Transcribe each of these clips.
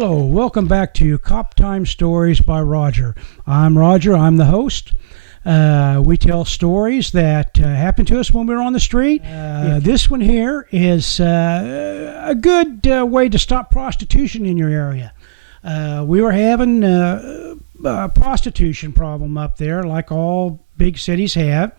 Hello, welcome back to Cop Time Stories by Roger. I'm Roger, I'm the host. We tell stories that happen to us when we're on the street. This one here is a good way to stop prostitution in your area. We were having a prostitution problem up there, like all big cities have.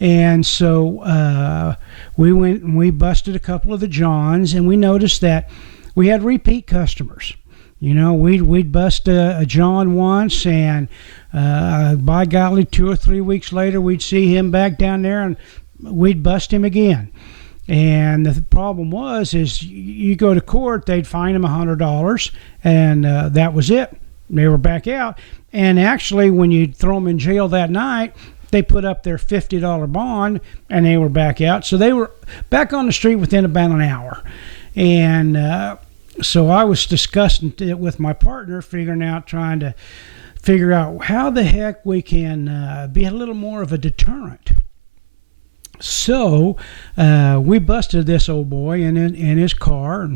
And so we went and we busted a couple of the Johns, and we noticed that we had repeat customers. You know, we'd bust a John once, and by golly, 2 or 3 weeks later, we'd see him back down there, and we'd bust him again. And the problem is you go to court, they'd fine him $100, and that was it. They were back out. And actually, when you'd throw them in jail that night, they put up their $50 bond, and they were back out. So they were back on the street within about an hour. And so I was discussing it with my partner, trying to figure out how the heck we can be a little more of a deterrent. So we busted this old boy in his car,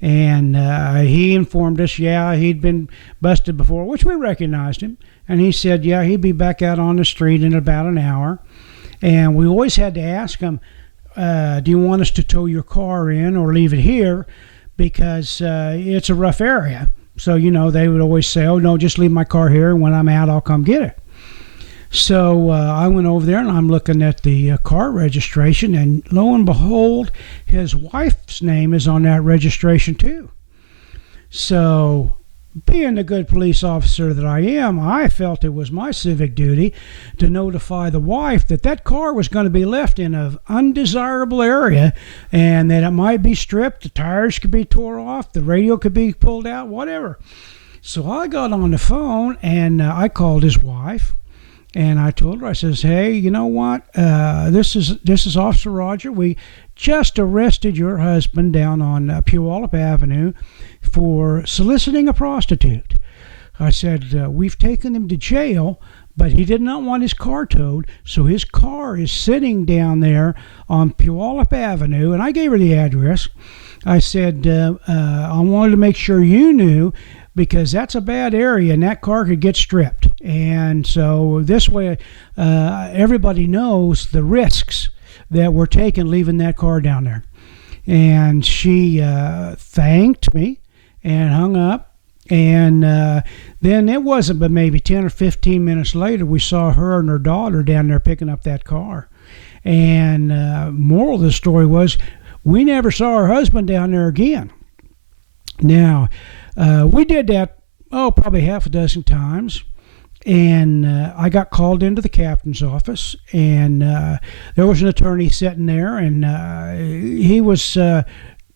and he informed us, he'd been busted before, which we recognized him. And he said, he'd be back out on the street in about an hour. And we always had to ask him, do you want us to tow your car in or leave it here? Because it's a rough area. So, they would always say, oh, no, just leave my car here. And when I'm out, I'll come get it. So I went over there, and I'm looking at the car registration. And lo and behold, his wife's name is on that registration, too. So being the good police officer that I am, I felt it was my civic duty to notify the wife that car was going to be left in an undesirable area, and that it might be stripped, the tires could be tore off, the radio could be pulled out, whatever. So I got on the phone, and I called his wife, and I told her, I says, hey, you know what? This is Officer Roger. We just arrested your husband down on Puyallup Avenue for soliciting a prostitute. I said, we've taken him to jail, but he did not want his car towed, so his car is sitting down there on Puyallup Avenue, and I gave her the address. I said, I wanted to make sure you knew, because that's a bad area, and that car could get stripped. And so this way, everybody knows the risks that we're taking leaving that car down there. And she thanked me and hung up. And then it wasn't but maybe 10 or 15 minutes later, we saw her and her daughter down there picking up that car. And moral of the story was, we never saw her husband down there again. Now, we did that, probably half a dozen times. And I got called into the captain's office, and there was an attorney sitting there, and he was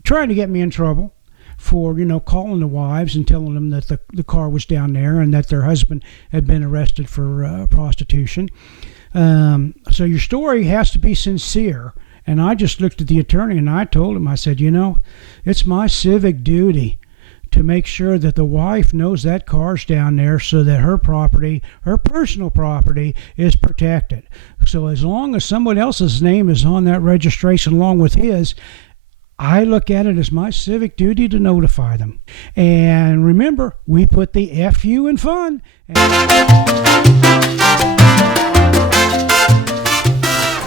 trying to get me in trouble for, calling the wives and telling them that the car was down there and that their husband had been arrested for prostitution. So your story has to be sincere. And I just looked at the attorney, and I told him, I said, it's my civic duty to make sure that the wife knows that car's down there so that her property, her personal property, is protected. So as long as someone else's name is on that registration along with his, I look at it as my civic duty to notify them. And remember, we put the FU in fun.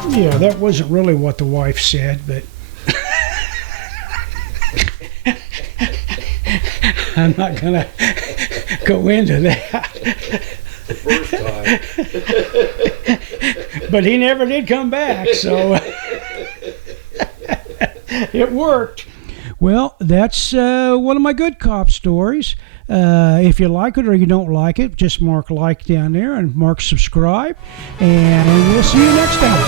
Yeah, that wasn't really what the wife said, but I'm not going to go into that. The first time. But he never did come back, so it worked. Well, that's one of my good cop stories. If you like it or you don't like it, just mark like down there and mark subscribe. And we'll see you next time.